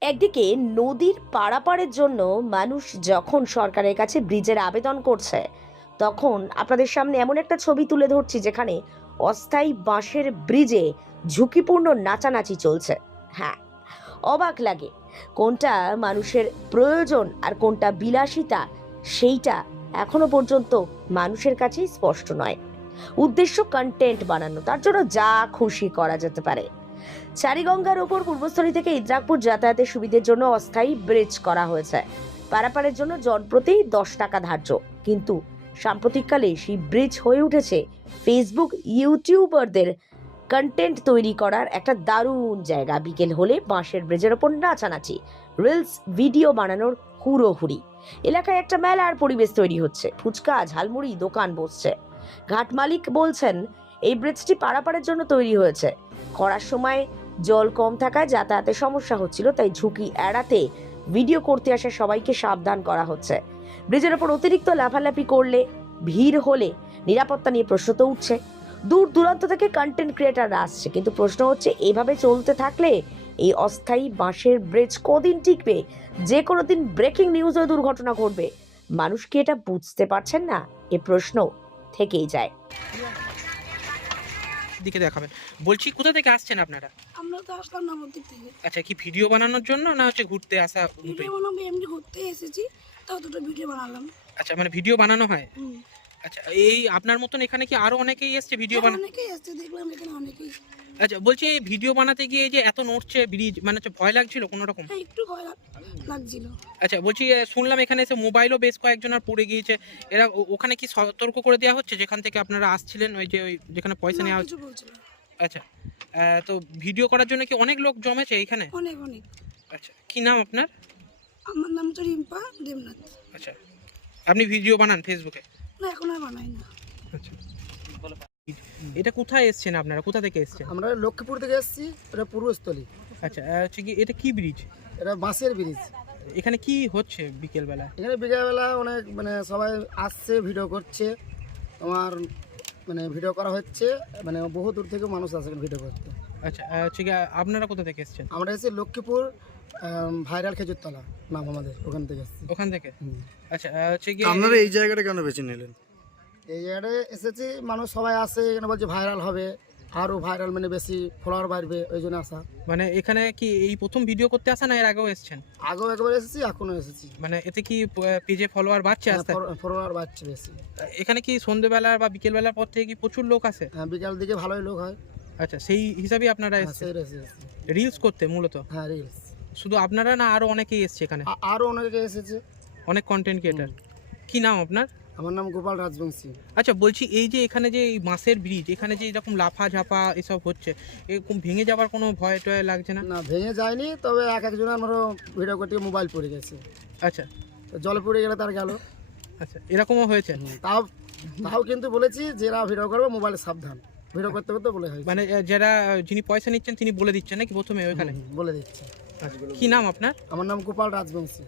একদিকে নদীর পারাপারের জন্য মানুষ যখন সরকারের কাছে ব্রিজের আবেদন করছে, তখন আপনাদের সামনে এমন একটা ছবি তুলে ধরছি যেখানে অস্থায়ী বাঁশের ব্রিজে ঝুঁকিপূর্ণ নাচানাচি চলছে। হ্যাঁ অবাক লাগে কোনটা মানুষের প্রয়োজন আর কোনটা বিলাসিতা, সেইটা এখনও পর্যন্ত মানুষের কাছেই স্পষ্ট নয়। উদ্দেশ্য কন্টেন্ট বানানো, তার জন্য যা খুশি করা যেতে পারে। চারিগঙ্গার ওপর পূর্বস্থলী থেকে ইদ্রাকপুর যাতায়াতের সুবিধের জন্য অস্থায়ী ব্রিজ করা হয়েছে। পারাপারের জন্য জনপ্রতি দশ টাকা ধার্য। কিন্তু সাম্প্রতিককালে সেই ব্রিজ হয়ে উঠেছে ফেসবুক, ইউটিউবারদের কন্টেন্ট তৈরি করার একটা দারুণ জায়গা। বিকেল হলে বাঁশের ব্রিজের ওপর নাচানাচি রিলস ভিডিও বানানোর হুড়োহুড়ি। এলাকায় একটা মেলার পরিবেশ তৈরি হচ্ছে। ফুচকা, ঝালমুড়ি, দোকান বসছে। ঘাট মালিক বলছেন, এই ব্রিজটি পারাপারের জন্য তৈরি হয়েছে। করার সময় জল কম থাকায় যাতায়াতের সমস্যা হচ্ছিল, তাই ঝুঁকি এড়াতে ভিডিও করতে আসা সবাইকে সাবধান করা হচ্ছে। ব্রিজের ওপর অতিরিক্ত লাফালাফি করলে, ভিড় হলে নিরাপত্তা নিয়ে প্রশ্ন তো উঠছে। দূর দূরান্ত থেকে কন্টেন্ট ক্রিয়েটাররা আসছে, কিন্তু প্রশ্ন হচ্ছে, এভাবে চলতে থাকলে এই অস্থায়ী বাঁশের ব্রিজ কদিন টিকবে? যে কোনো দিন ব্রেকিং নিউজে দুর্ঘটনা ঘটবে। মানুষ কি এটা বুঝতে পারছেন না? এ প্রশ্ন থেকেই যায়। দিকে দেখাবেন। বলছি কোথা থেকে আসছেন আপনারা? আমরা তো আসলাম নবদ্বীপ থেকে। আচ্ছা কি ভিডিও বানানোর জন্য না হচ্ছে ঘুরতে আসা ভিডিও বানাবো এমনি ঘুরতে এসেছি তাও দুটো ভিডিও বানালাম। আচ্ছা মানে ভিডিও বানানো হয়। আচ্ছা এই আপনার মতন এখানে কি আরও অনেকেই এসছে ভিডিও হ্যাঁ, বানা অনেকেই এসছে দেখলাম এখানে অনেকেই। আচ্ছা বলছি এই ভিডিও বানাতে গিয়ে যে এত নড়ছে ব্রিজ মানে হচ্ছে ভয় লাগছিল কোনো রকম? হ্যাঁ একটু ভয় লাগছিল। আচ্ছা বলছি এ, শুনলাম এখানে এসে মোবাইলও বেশ কয়েকজন আর পড়ে গিয়েছে। এরা ও- ওখানে কি সতর্ক করে দেওয়া হচ্ছে যেখান থেকে আপনারা আসছিলেন ওই যে ওই যেখানে পয়সা না, নেওয়া হচ্ছে? কিছু বলছিল না। আচ্ছা আহ, তো ভিডিও করার জন্য কি অনেক লোক জমেছে এইখানে অনেক অনেক। আচ্ছা কি নাম আপনার? আমার নাম তো রিম্পা দেবনাথ। আচ্ছা আপনি ভিডিও বানান ফেসবুকে না এখন আর বানাই না। আচ্ছা। এটা কোথায় এসছেন আপনারা? কোথা থেকে এসছেন? আমরা লক্ষ্মীপুর থেকে এসেছি এটা পূর্বস্থলী। আচ্ছা হচ্ছে কি এটা কি ব্রিজ এটা বাঁশের ব্রিজ এখানে কি হচ্ছে বিকেলবেলা? এখানে বিকেলবেলা অনেক মানে সবাই আসছে ভিডিও করছে। তোমার মানে ভিডিও করা হচ্ছে মানে বহু দূর থেকে মানুষ আসে ভিডিও করতে। আচ্ছা হচ্ছে কি আপনারা কোথা থেকে এসছেন? আমরা এসেছি লক্ষ্মীপুর ভাইরাল খেজুরতলা নাম আমাদের ওখান থেকে এসেছি। ওখান থেকে? আচ্ছা হচ্ছে কি আপনারা এই জায়গাটা কেন বেছে নিলেন? এই জায়গাটায় এসেছি মানুষ সবাই আসে এখানে বলছে ভাইরাল হবে আরও ভাইরাল মানে বেশি ফলোয়ার বাড়বে ওই জন্য আসা। মানে এখানে কি এই প্রথম ভিডিও করতে আসা না এর আগেও এসছেন? আগেও একবার এসেছি এখনও এসেছি। মানে এতে কি পেজে ফলোয়ার বাড়ছে হ্যাঁ, আস্তে? ফলোয়ার বাড়ছে বেশি। এখানে কি সন্ধ্যেবেলা বা বিকেলবেলার পর থেকে কি প্রচুর লোক আসে? হ্যাঁ বিকাল দিকে ভালোই লোক হয়। আচ্ছা সেই হিসাবে আপনারা হ্যাঁ এসছেন? রিলস করতে মূলত? হ্যাঁ রিলস শুধু আপনারা না আরও অনেকেই এসছে এখানে? আরও অনেকে এসেছে। অনেক কন্টেন্ট ক্রিয়েটার কি নাম আপনার? আমার নাম গোপাল রাজবংশী। আচ্ছা বলছি এই যে এখানে যে এই মাছের ব্রিজ এখানে যে এরকম লাফা ঝাপা এসব হচ্ছে এরকম ভেঙে যাওয়ার কোনো ভয় টয় লাগছে না? না ভেঙে যায়নি তবে এক একজনের মতো ভিডিও করতে মোবাইল পড়ে গেছে। আচ্ছা। তো জলে পড়ে গেলে তার গেল। আচ্ছা এরকমও হয়েছে? তাও তাও কিন্তু বলেছি যারা ভিডিও করবে মোবাইলে সাবধান। ভিডিও করতে করতে বলে হয়েছে। মানে যারা যিনি পয়সা নিচ্ছেন তিনি বলে দিচ্ছেন নাকি প্রথমে ওইখানে? বলে দিচ্ছি। আচ্ছা কি নাম আপনার? আমার নাম গোপাল রাজবংশী।